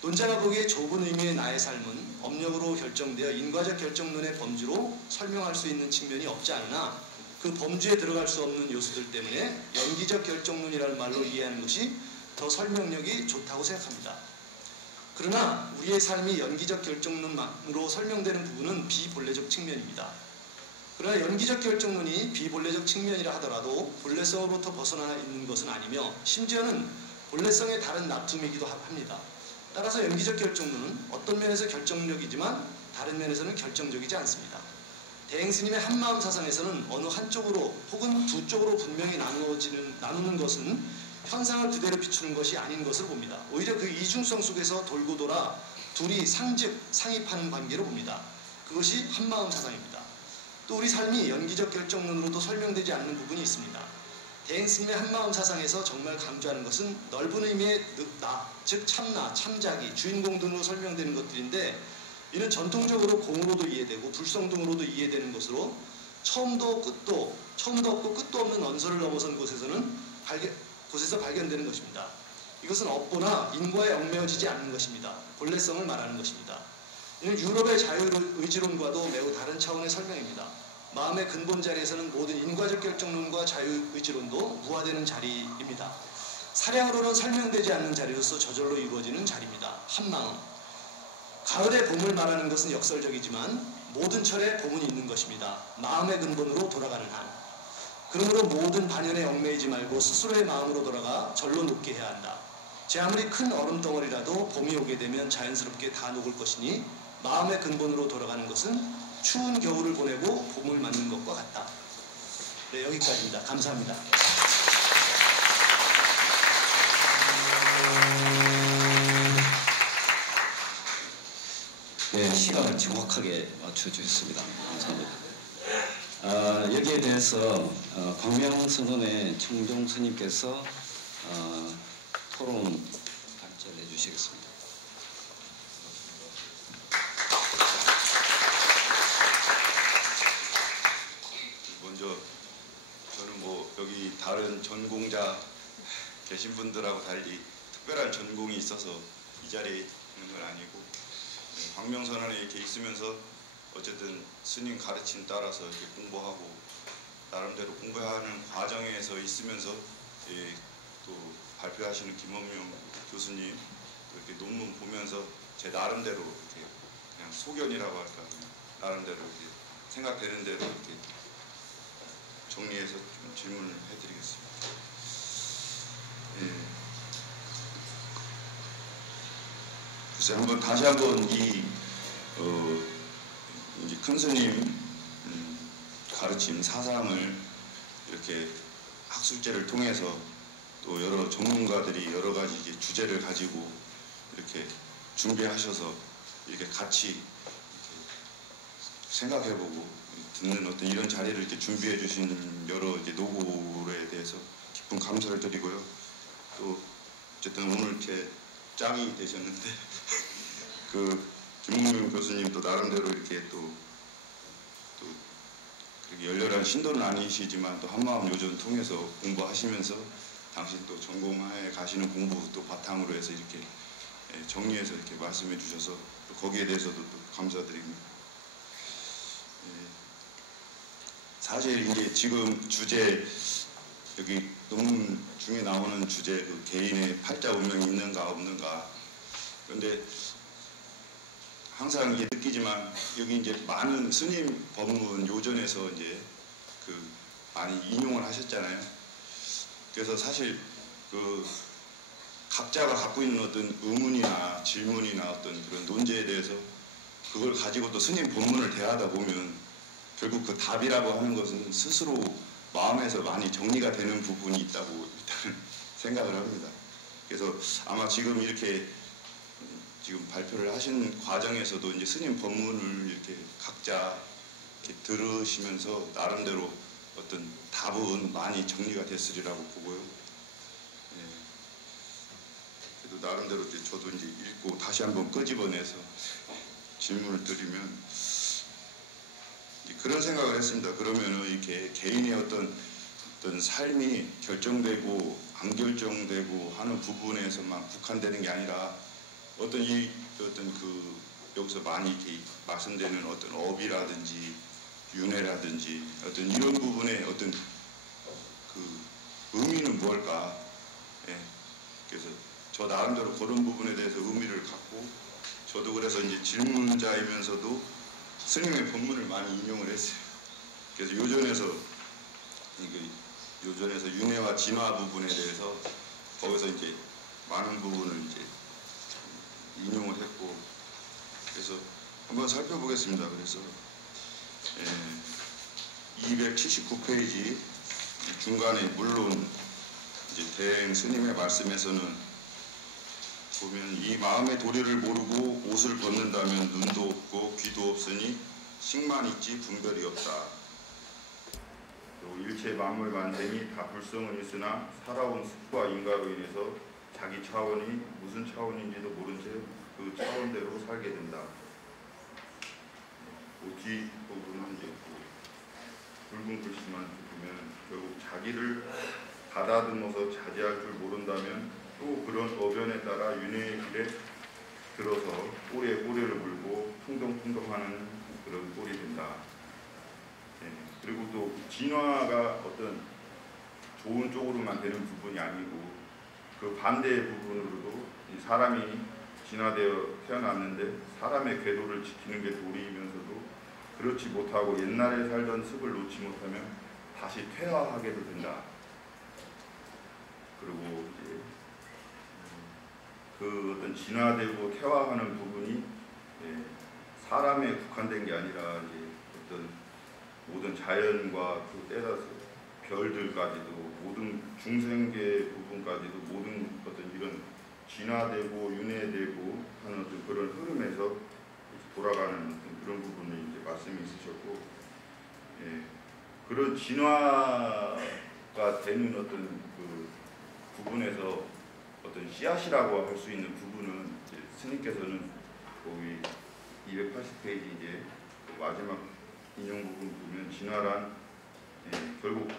논자가 보기에 좁은 의미의 나의 삶은 업력으로 결정되어 인과적 결정론의 범주로 설명할 수 있는 측면이 없지 않으나 그 범주에 들어갈 수 없는 요소들 때문에 연기적 결정론이라는 말로 이해하는 것이 더 설명력이 좋다고 생각합니다. 그러나 우리의 삶이 연기적 결정론으로 설명되는 부분은 비본래적 측면입니다. 그러나 연기적 결정론이 비본래적 측면이라 하더라도 본래성으로부터 벗어나 있는 것은 아니며 심지어는 본래성의 다른 납품이기도 합니다. 따라서 연기적 결정론은 어떤 면에서 결정적이지만 다른 면에서는 결정적이지 않습니다. 대행스님의 한마음 사상에서는 어느 한쪽으로 혹은 두 쪽으로 분명히 나누는 것은 현상을 그대로 비추는 것이 아닌 것을 봅니다. 오히려 그 이중성 속에서 돌고 돌아 둘이 상입하는 관계로 봅니다. 그것이 한마음 사상입니다. 또 우리 삶이 연기적 결정론으로도 설명되지 않는 부분이 있습니다. 대행스님의 한마음 사상에서 정말 강조하는 것은 넓은 의미의 나, 즉 참나, 참자기, 주인공 등으로 설명되는 것들인데 이는 전통적으로 공으로도 이해되고 불성등으로도 이해되는 것으로 처음도 없고 끝도 없는 언설을 넘어선 곳에서 발견되는 것입니다. 이것은 업보나 인과에 얽매여지지 않는 것입니다. 본래성을 말하는 것입니다. 이는 유럽의 자유의지론과도 매우 다른 차원의 설명입니다. 마음의 근본 자리에서는 모든 인과적 결정론과 자유의지론도 무화되는 자리입니다. 사량으로는 설명되지 않는 자리로서 저절로 이루어지는 자리입니다. 한마음. 가을의 봄을 말하는 것은 역설적이지만 모든 철에 봄은 있는 것입니다. 마음의 근본으로 돌아가는 한. 그러므로 모든 반연에 얽매이지 말고 스스로의 마음으로 돌아가 절로 녹게 해야 한다. 제 아무리 큰 얼음덩어리라도 봄이 오게 되면 자연스럽게 다 녹을 것이니 마음의 근본으로 돌아가는 것은 추운 겨울을 보내고 봄을 맞는 것과 같다. 네, 여기까지입니다. 감사합니다. 네, 시간을 정확하게 맞춰주셨습니다. 감사합니다. 여기에 대해서 광명성원의 청종 스님께서 토론 발전해 주시겠습니다. 먼저 저는 여기 다른 전공자 계신 분들하고 달리 특별한 전공이 있어서 이 자리에 있는 건 아니고 광명선언에 이렇게 있으면서 어쨌든 스님 가르침 따라서 이렇게 공부하고 나름대로 공부하는 과정에서 있으면서 또 발표하시는 김원명 교수님 이렇게 논문 보면서 제 나름대로 이렇게 그냥 소견이라고 할까 나름대로 이렇게 생각되는 대로 이렇게 정리해서 좀 질문을 해드리겠습니다. 글쎄 다시 한번 이제 큰 스님 가르침 사상을 이렇게 학술제를 통해서 또 여러 전문가들이 여러 가지 이제 주제를 가지고 이렇게 준비하셔서 이렇게 같이 이렇게 생각해보고 듣는 어떤 이런 자리를 이렇게 준비해 주신 여러 이제 노고에 대해서 깊은 감사를 드리고요. 또 어쨌든 오늘 제 짱이 되셨는데 김문명 교수님 또 나름대로 이렇게 또 되게 열렬한 신도는 아니시지만 또 한마음 요전 통해서 공부하시면서 당신 또 전공에 가시는 공부 또 바탕으로 해서 이렇게 정리해서 이렇게 말씀해 주셔서 또 거기에 대해서도 또 감사드립니다. 사실 이제 지금 주제 여기 논문 중에 나오는 주제 그 개인의 팔자 운명이 있는가 없는가, 그런데 항상 이게 느끼지만 여기 이제 많은 스님 법문 요전에서 이제 그 많이 인용을 하셨잖아요. 그래서 사실 그 각자가 갖고 있는 어떤 의문이나 질문이나 어떤 그런 논제에 대해서 그걸 가지고 또 스님 법문을 대하다 보면 결국 그 답이라고 하는 것은 스스로 마음에서 많이 정리가 되는 부분이 있다고 일단은 생각을 합니다. 그래서 아마 지금 이렇게 지금 발표를 하신 과정에서도 이제 스님 법문을 이렇게 각자 이렇게 들으시면서 나름대로 어떤 답은 많이 정리가 됐으리라고 보고요. 그래도 나름대로 이제 저도 이제 읽고 다시 한번 끄집어내서 질문을 드리면 그런 생각을 했습니다. 그러면은 이렇게 개인의 어떤 삶이 결정되고 안 결정되고 하는 부분에서만 국한되는 게 아니라 어떤 그 여기서 많이 이렇게 말씀되는 어떤 업이라든지 윤회라든지 어떤 이런 부분의 어떤 그 의미는 무엇일까? 그래서 저 나름대로 그런 부분에 대해서 의미를 갖고 저도 그래서 이제 질문자이면서도 스님의 법문을 많이 인용을 했어요. 그래서 요전에서 윤회와 진화 부분에 대해서 거기서 이제 많은 부분을 이제 인용을 했고, 그래서 한번 살펴보겠습니다. 그래서 279페이지 중간에 물론 이제 대행 스님의 말씀에서는 보면 이 마음의 도리를 모르고 옷을 벗는다면 눈도 없고 귀도 없으니 식만 있지 분별이 없다. 또 일체 만물 만생이 다 불성은 있으나 살아온 습과 인과로 인해서 자기 차원이 무슨 차원인지도 모른 채 그 차원대로 살게 된다. 그 뒤 부분은 이제 굵은 글씨만 보면 결국 자기를 가다듬어서 자제할 줄 모른다면 또 그런 어변에 따라 윤회의 길에 들어서 꼬리에 꼬리를 물고 풍덩풍덩하는 그런 꼴이 된다. 그리고 또 진화가 어떤 좋은 쪽으로만 되는 부분이 아니고 그 반대의 부분으로도 이 사람이 진화되어 태어났는데 사람의 궤도를 지키는 게 도리이면서도 그렇지 못하고 옛날에 살던 습을 놓지 못하면 다시 퇴화하게도 된다. 그리고 이제 그 어떤 진화되고 퇴화하는 부분이 사람에 국한된 게 아니라 이제 어떤 모든 자연과 그 때라서 별들까지도 모든 중생계 부분까지도 모든 어떤 이런 진화되고 윤회되고 하는 어떤 그런 흐름에서 돌아가는 어떤 그런 부분을 이제 말씀이 있으셨고, 그런 진화가 되는 어떤 그 부분에서 어떤 씨앗이라고 할 수 있는 부분은 이제 스님께서는 거기 280페이지 이제 그 마지막 인용 부분 보면 진화란 결국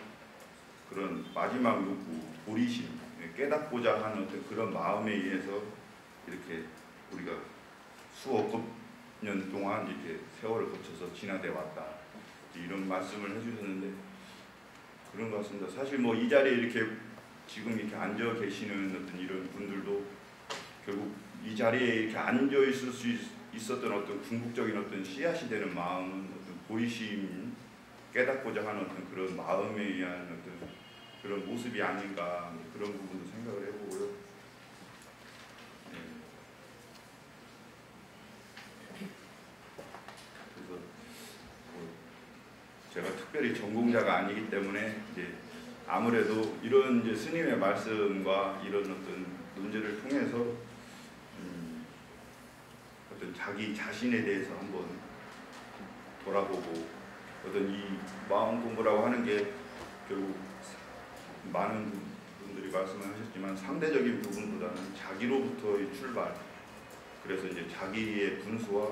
그런 마지막 욕구, 보리심, 깨닫고자 하는 어떤 그런 마음에 의해서 이렇게 우리가 수억 년 동안 이렇게 세월을 거쳐서 진화돼 왔다. 이런 말씀을 해주셨는데 그런 것 같습니다. 사실 뭐 이 자리에 이렇게 지금 이렇게 앉아 계시는 어떤 이런 분들도 결국 이 자리에 이렇게 앉아 있을 수 있었던 어떤 궁극적인 어떤 씨앗이 되는 마음은 어떤 보이심, 깨닫고자 하는 어떤 그런 마음에 의한 어떤 그런 모습이 아닌가 그런 부분도 생각을 해보고요. 그래서 뭐 제가 특별히 전공자가 아니기 때문에 이제 아무래도 이런 이제 스님의 말씀과 이런 어떤 논제를 통해서 어떤 자기 자신에 대해서 한번 돌아보고 어떤 이 마음 공부라고 하는 게 결국 많은 분들이 말씀을 하셨지만 상대적인 부분보다는 자기로부터의 출발, 그래서 이제 자기의 분수와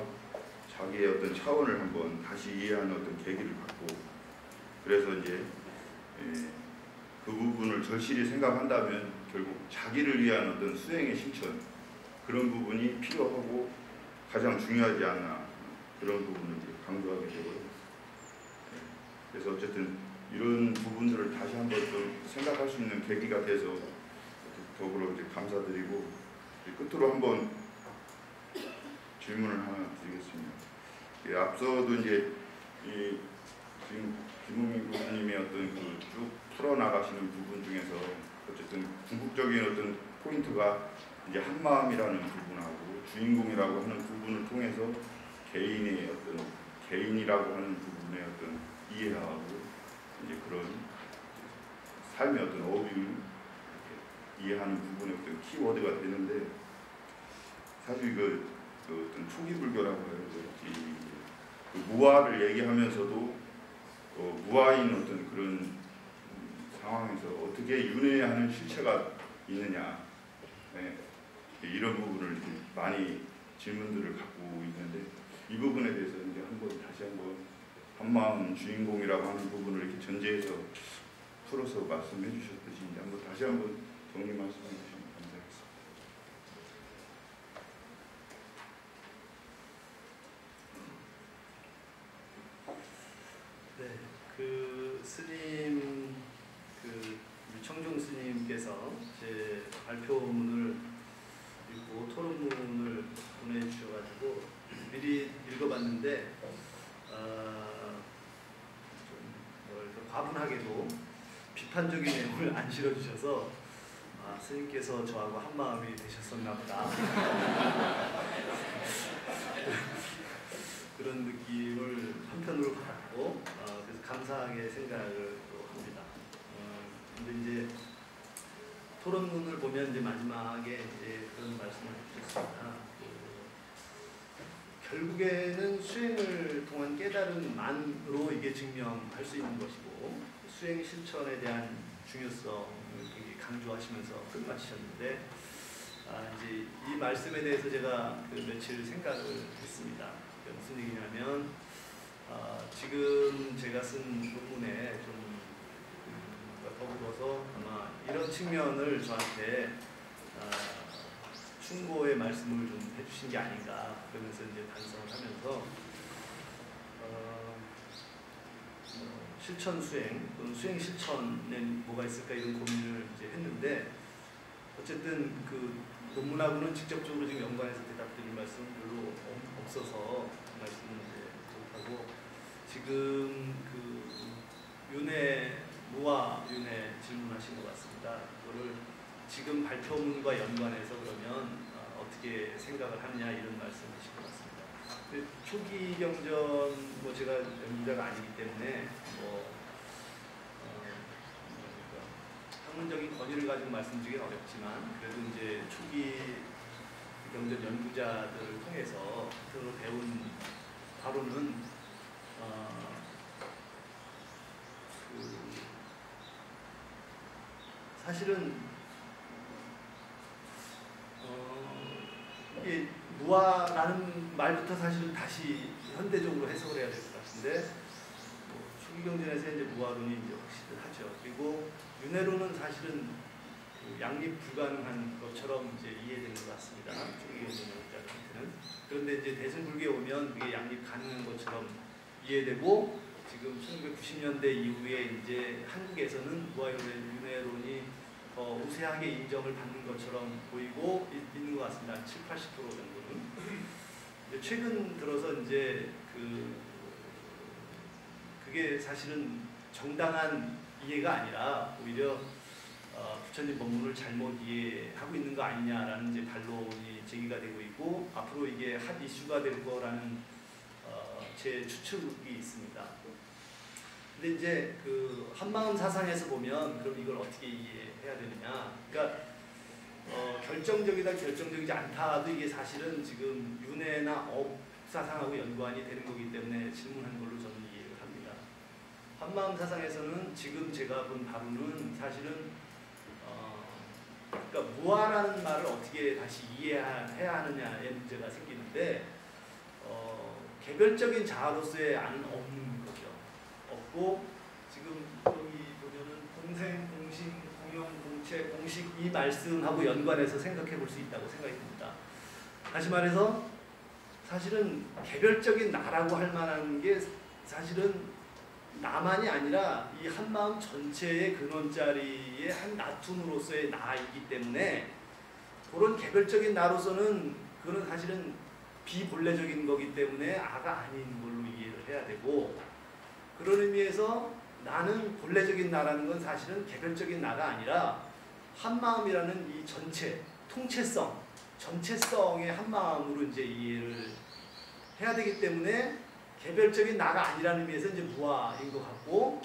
자기의 어떤 차원을 한번 다시 이해하는 어떤 계기를 갖고 그래서 이제 그 부분을 절실히 생각한다면 결국 자기를 위한 어떤 수행의 실천 그런 부분이 필요하고 가장 중요하지 않나 그런 부분을 이제 강조하게 되고요. 그래서 어쨌든 이런 부분들을 다시 한번 좀 생각할 수 있는 계기가 돼서 더불어 이제 감사드리고 끝으로 한번 질문을 하나 드리겠습니다. 앞서도 이제 지금 김웅민 교수님의 어떤 그 쭉 풀어나가시는 부분 중에서 어쨌든 궁극적인 어떤 포인트가 이제 한마음이라는 부분하고 주인공이라고 하는 부분을 통해서 개인의 어떤 개인이라고 하는 부분의 어떤 이해하고 이제 그런 삶의 어떤 어휘를 이해하는 부분의 어떤 키워드가 되는데 사실 그 어떤 초기 불교라고 하는 그 무아를 얘기하면서도 무아인 어떤 그런 상황에서 어떻게 윤회하는 실체가 있느냐 이런 부분을 많이 질문들을 갖고 있는데 이 부분에 대해서 이제 다시 한번 한마음 주인공이라고 하는 부분을 이렇게 전제해서 풀어서 말씀해 주셨듯이 이제 한번 다시 한번 정리 말씀해 주시면 감사하겠습니다. 네, 그 스님 청중 스님께서 제 발표문을 읽고 토론문을 보내주셔가지고 미리 읽어봤는데 좀 뭐랄까 과분하게도 비판적인 내용을 안 실어주셔서 스님께서 저하고 한 마음이 되셨었나 보다 그런 느낌을 한편으로 받았고 그래서 감사하게 생각을 또 합니다. 근데 이제 토론문을 보면 이제 마지막에 이제 그런 말씀을 해주셨습니다. 결국에는 수행을 통한 깨달음만으로 이게 증명할 수 있는 것이고 수행 실천에 대한 중요성을 되게 강조하시면서 끝마치셨는데 이제 이 말씀에 대해서 제가 며칠 생각을 했습니다. 무슨 얘기냐면 지금 제가 쓴 논문에 좀 더불어서 아마 이런 측면을 저한테 충고의 말씀을 좀 해주신 게 아닌가 그러면서 이제 반성을 하면서 실천 수행 또는 수행 실천에 뭐가 있을까 이런 고민을 이제 했는데 어쨌든 그 논문하고는 직접적으로 지금 연관해서 대답드릴 말씀은 별로 없어서 말씀을 이제 못하고 지금 그 무아 윤회 질문하신 것 같습니다. 그거를 지금 발표문과 연관해서 그러면 어떻게 생각을 하느냐 이런 말씀하신 것 같습니다. 초기 경전 뭐 제가 연구자가 아니기 때문에 학문적인 권위를 가지고 말씀드리긴 어렵지만 그래도 이제 초기 경전 연구자들을 통해서 서로 배운 바로는 사실은 이게 무아라는 말부터 사실은 다시 현대적으로 해석을 해야 될 것 같은데 초기 경전에서 이제 무아론이 이제 확실히 하죠. 그리고 윤회론은 사실은 양립 불가능한 것처럼 이제 이해되는 것 같습니다. 초기 경전 연구자들한테는. 그런데 이제 대승불교에 오면 그게 양립 가능한 것처럼 이해되고 지금 1990년대 이후에 이제 한국에서는 무아윤회론이 더 우세하게 인정을 받는 것처럼 보이고 있는 것 같습니다. 70~80% 정도는. 최근 들어서 이제 그게 사실은 정당한 이해가 아니라 오히려 부처님 법문을 잘못 이해하고 있는 거 아니냐라는 이제 반론이 제기가 되고 있고 앞으로 이게 핫 이슈가 될 거라는 제 추측이 있습니다. 근데 이제 그 한마음 사상에서 보면 그럼 이걸 어떻게 이해해야 되느냐? 그러니까 결정적이다 결정적이지 않다도 이게 사실은 지금 윤회나 업 사상하고 연관이 되는 거기 때문에 질문한 걸로 저는 이해를 합니다. 한마음 사상에서는 지금 제가 본 바로는 사실은 그러니까 무아라는 말을 어떻게 다시 이해해야 하느냐의 문제가 생기는데 개별적인 자아로서의 안은 없는 거죠. 없고 지금 지금 여기 보면은 공생, 공식, 공영, 공채, 공식 이 말씀하고 연관해서 생각해 볼 수 있다고 생각이 듭니다. 다시 말해서 사실은 개별적인 나라고 할 만한 게 사실은 나만이 아니라 이 한마음 전체의 근원자리의 한 나툼으로서의 나이기 때문에 그런 개별적인 나로서는 그거는 사실은 비본래적인 거기 때문에 아가 아닌 걸로 이해를 해야 되고, 그런 의미에서 나는 본래적인 나라는 건 사실은 개별적인 나가 아니라 한마음이라는 이 전체, 통체성, 전체성의 한마음으로 이제 이해를 해야 되기 때문에 개별적인 나가 아니라는 의미에서 이제 무아인 것 같고,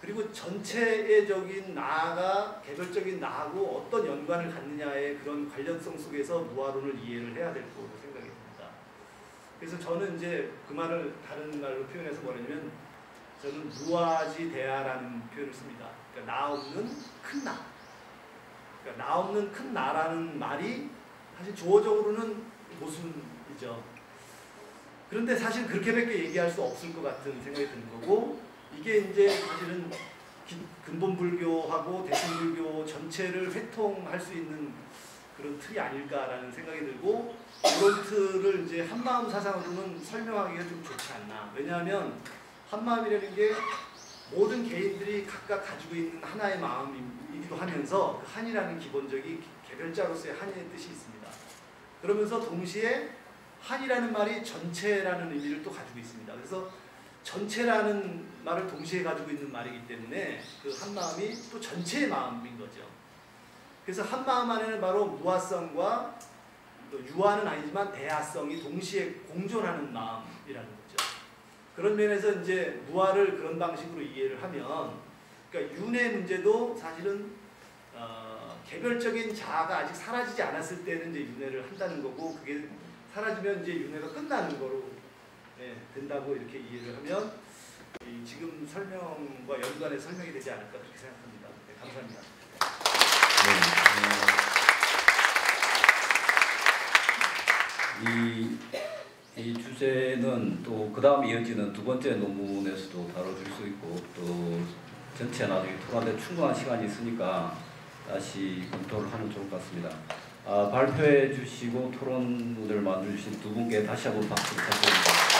그리고 전체적인 나가 개별적인 나하고 어떤 연관을 갖느냐의 그런 관련성 속에서 무아론을 이해를 해야 될 거로 생각이 듭니다. 그래서 저는 이제 그 말을 다른 말로 표현해서 뭐냐면 저는 무아지 대하라는 표현을 씁니다. 그러니까 나 없는 큰 나. 그러니까 나 없는 큰 나라는 말이 사실 주어적으로는 모순이죠. 그런데 사실 그렇게밖에 얘기할 수 없을 것 같은 생각이 드는 거고, 이게 이제 사실은 근본불교하고 대승불교 전체를 회통할 수 있는 그런 틀이 아닐까라는 생각이 들고, 이런 틀을 이제 한마음 사상으로는 설명하기가 좀 좋지 않나. 왜냐하면 한마음이라는 게 모든 개인들이 각각 가지고 있는 하나의 마음이기도 하면서 그 한이라는 기본적인 개별자로서의 한의 뜻이 있습니다. 그러면서 동시에 한이라는 말이 전체라는 의미를 또 가지고 있습니다. 그래서 전체라는 말을 동시에 가지고 있는 말이기 때문에 그 한마음이 또 전체의 마음인 거죠. 그래서 한마음 안에는 바로 무아성과 유아는 아니지만 대하성이 동시에 공존하는 마음이라는 거죠. 그런 면에서 이제 무아를 그런 방식으로 이해를 하면, 그러니까 윤의 문제도 사실은 개별적인 자아가 아직 사라지지 않았을 때는 이제 윤회를 한다는 거고, 그게 사라지면 이제 윤회가 끝나는 거로 된다고 이렇게 이해를 하면 지금 설명과 연관해서 설명이 되지 않을까 그렇게 생각합니다. 네, 감사합니다. 이 주제는 또 그 다음 이어지는 두 번째 논문에서도 다뤄줄 수 있고, 또 전체 나중에 토론할 때 충분한 시간이 있으니까 다시 검토를 하면 좋을 것 같습니다. 발표해 주시고 토론을 만들어주신 두 분께 다시 한번 박수 부탁드립니다.